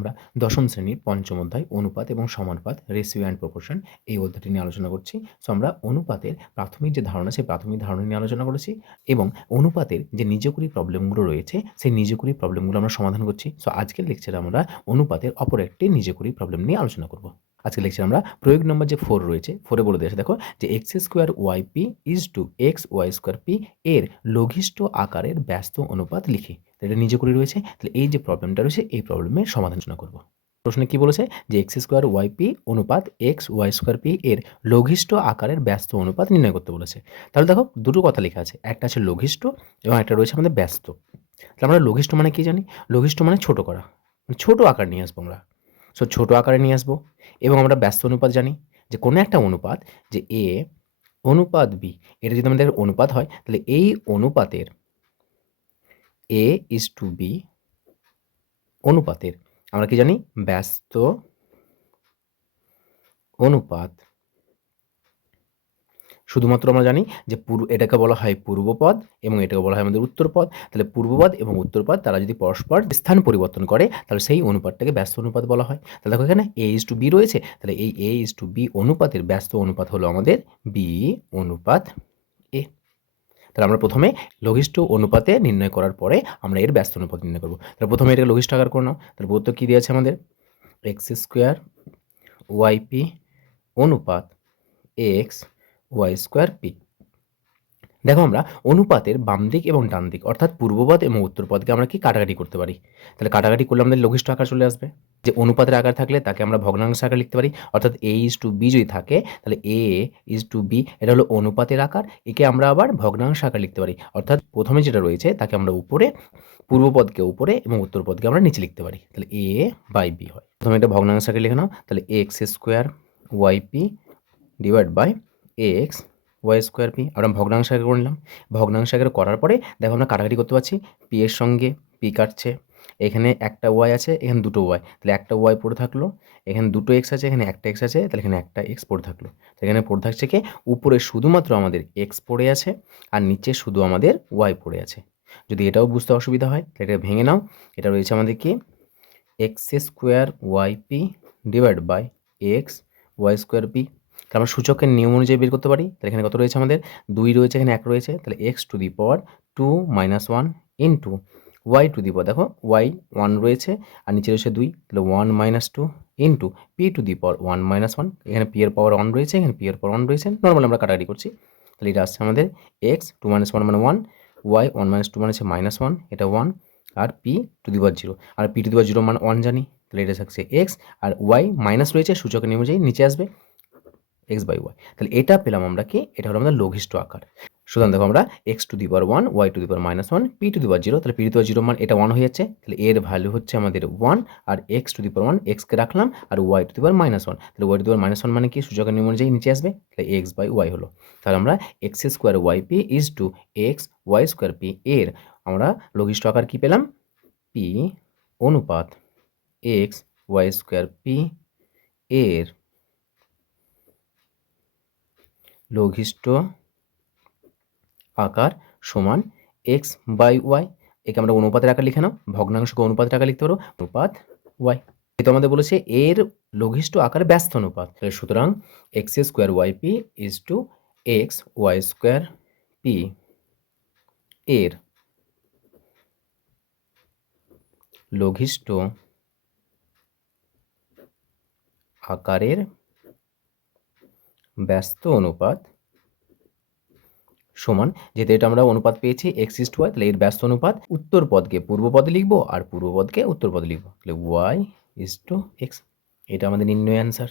আমরা দশম শ্রেণির পঞ্চম অধ্যায়, অনুপাত এবং সমানুপাত রেশিও অ্যান্ড প্রপোর্শন এই অধ্যায়টি নিয়ে আলোচনা করছি। সো আমরা অনুপাতের প্রাথমিক যে ধারণা, সেই প্রাথমিক ধারণা নিয়ে আলোচনা করেছি এবং অনুপাতের যে নিজকুরি প্রবলেমগুলো রয়েছে, সেই নিজকুরি প্রবলেমগুলো আমরা সমাধান করছি। সো আজকের লেকচারে আমরা অনুপাতের অপর একটি নিজকুরি প্রবলেম নিয়ে আলোচনা করব। আজকের লেকচার আমরা প্রয়োগ নম্বর যে ফোর রয়েছে ফোরে বলে দিয়েছে, দেখো যে x square y p is to x y square p এর লঘিষ্ঠ আকারের ব্যস্ত অনুপাত লিখি। এটা নিজে করে রয়েছে। তাহলে এই যে প্রবলেমটা রয়েছে, এই প্রবলেমের সমাধান আলোচনা করব। প্রশ্নে কি বলেছে? যে এক্স স্কোয়ার ওয়াই পি অনুপাত এক্স ওয়াই স্কোয়ার পি এর লঘিষ্ঠ আকারের ব্যস্ত অনুপাত নির্ণয় করতে বলেছে। তাহলে দেখো, দুটো কথা লেখা আছে। একটা আছে লঘিষ্ঠ এবং একটা রয়েছে আমাদের ব্যস্ত। তাহলে আমরা লঘিষ্ঠ মানে কি জানি? লঘিষ্ঠ মানে ছোট করা। মানে ছোট আকার নিয়ে আসব আমরা। সো ছোট আকারে নিয়ে আসব এবং আমরা ব্যস্ত অনুপাত জানি। যে কোনো একটা অনুপাত, যে এ অনুপাত বি এটা যদি আমাদের অনুপাত হয়, তাহলে এই অনুপাতের এ ইজ টু বি অনুপাতের। আমরা কি জানি? ব্যস্ত অনুপাত। শুধুমাত্র আমরা জানি যে পূর্ব এটাকে বলা হয় পূর্বপদ এবং এটাকে বলা হয় আমাদের উত্তরপদ। তাহলে পূর্বপদ এবং উত্তরপদ, তারা যদি পরস্পর স্থান পরিবর্তন করে, তাহলে সেই অনুপাতটাকে ব্যস্ত অনুপাত বলা হয়। তাহলে দেখো এখানে এ ইজ টু বি রয়েছে। তাহলে এই এ ইজ টু বি অনুপাতের ব্যস্ত অনুপাত হলো আমাদের বি অনুপাত। তাহলে আমরা প্রথমে লঘিষ্ঠ অনুপাতে নির্ণয় করার পরে আমরা এর ব্যস্ত অনুপাত নির্ণয় করব। তাহলে প্রথমে এটাকে লঘিষ্ঠ আকার করে নাও। তাহলে প্রদত্ত কী দিয়েছে আমাদের? এক্স স্কোয়ার ওয়াইপি অনুপাত এক্স ওয়াই স্কোয়ার পি দেখো আমরা অনুপাতের বাম দিক এবং ডান দিক, অর্থাৎ পূর্বপদ এবং উত্তরপদকে আমরা কি কাটাকাটি করতে পারি? তাহলে কাটাকাটি করলে আমাদের লঘিষ্ঠ আকার চলে আসবে। যে অনুপাতের আকার থাকলে তাকে আমরা ভগ্নাংশ আকার লিখতে পারি। অর্থাৎ এ ইজ টু বি যদি থাকে, তাহলে এ ইজ টু বি এটা হলো অনুপাতের আকার। একে আমরা আবার ভগ্নাংশ আকার লিখতে পারি। অর্থাৎ প্রথমে যেটা রয়েছে, তাকে আমরা উপরে পূর্বপদকে উপরে এবং উত্তরপদকে আমরা নিচে লিখতে পারি। তাহলে এ বাই বি হয়। প্রথমে এটা ভগ্নাংশ আকারে লিখে নাও। তাহলে x square y p divide by x y square p আমরা ভগ্নাংশ আকারে করে নিলাম। ভগ্নাংশ আকারে করার পরে, দেখো আমরা কাটাকাটি করতে পারছি। পি এর সঙ্গে পি কাটছে। এখানে একটা ওয়াই আছে, এখানে দুটো ওয়াই তাহলে একটা ওয়াই পড়ে থাকল, এখানে দুটো এক্স আছে, এখানে একটা এক্স আছে, তাহলে এখানে একটা এক্স পড়ে থাকল। এখানে পড়ে থাকছে কি? উপরে শুধুমাত্র আমাদের এক্স পড়ে আছে আর নিচে শুধু আমাদের ওয়াই পড়ে আছে। যদি এটাও বুঝতে অসুবিধা হয়, তাহলে এটা ভেঙে নাও। এটা রয়েছে আমাদের কি? X square y p divide by x y square p তাহলে আমরা সূচকের নিয়ম অনুযায়ী বের করতে পারি। তাহলে এখানে কত রয়েছে আমাদের? দুই রয়েছে, এখানে এক রয়েছে। তাহলে x to the power two minus one into y to the power দেখো ওয়াই ওয়ান রয়েছে, আর নিচে রয়েছে দুই, তাহলে one minus two into p to the power one minus one এখানে পি এর পাওয়ার ওয়ান রয়েছে, এখানে পি এর পাওয়ার ওয়ান রয়েছে নর্মাল আমরা কাটাকাটি করছি, তাহলে এটা আসছে আমাদের এক্স টু মাইনাস ওয়ান মানে one y one minus two মানে মাইনাস ওয়ান এটা one R p to the power zero R p to the power zero মানে ওয়ান জানি, তাহলে এটা থাকছে এক্স আর ওয়াই মাইনাস রয়েছে, সূচকের নিয়ম অনুযায়ী নিচে আসবে এক্স বাই ওয়াই তাহলে এটা পেলাম আমরা কি, এটা হলো আমাদের লঘিষ্ঠ আকার। সুতরাং দেখো আমরা x to the power one y to the power minus one p to the power zero তাহলে পি টু দি জিরো মান এটা ওয়ান হয়ে যাচ্ছে। তাহলে এর ভ্যালু হচ্ছে আমাদের one R x to the power one এক্সকে রাখলাম আর y to the power minus one তাহলে y to the power minus one মানে কি? সূচকের নিয়ম অনুযায়ী নিচে আসবে। তাহলে এক্স বাই ওয়াই হলো। তাহলে আমরা x square y p is to x y square p এর আমরা লঘিষ্ঠ আকার কি পেলাম? পি অনুপাত এক্স ওয়াই স্কোয়ার পি এর লঘিষ্ঠ আকার সমান এক্স বাই ওয়াই একে আমরা অনুপাতের আকার লিখে নাও, ভগ্নাংশকে অনুপাতের আকার লিখতে পারো, অনুপাত ওয়াই তো আমাদের বলেছে এর লঘিষ্ঠ আকার ব্যস্ত অনুপাত। তাহলে সুতরাং x square y p is to x y square p এর লঘিষ্ঠ আকারের ব্যস্ত অনুপাত সমান। যেহেতু এটা আমরা অনুপাত পেয়েছি এক্স ইস টু ওয়াই তাহলে এর ব্যস্ত অনুপাত উত্তর পদকে পূর্ব পদে লিখব আর পূর্ব পদকে উত্তর পদে লিখব। তাহলে ওয়াই ইস টু এক্স এটা আমাদের নির্ণয় অ্যান্সার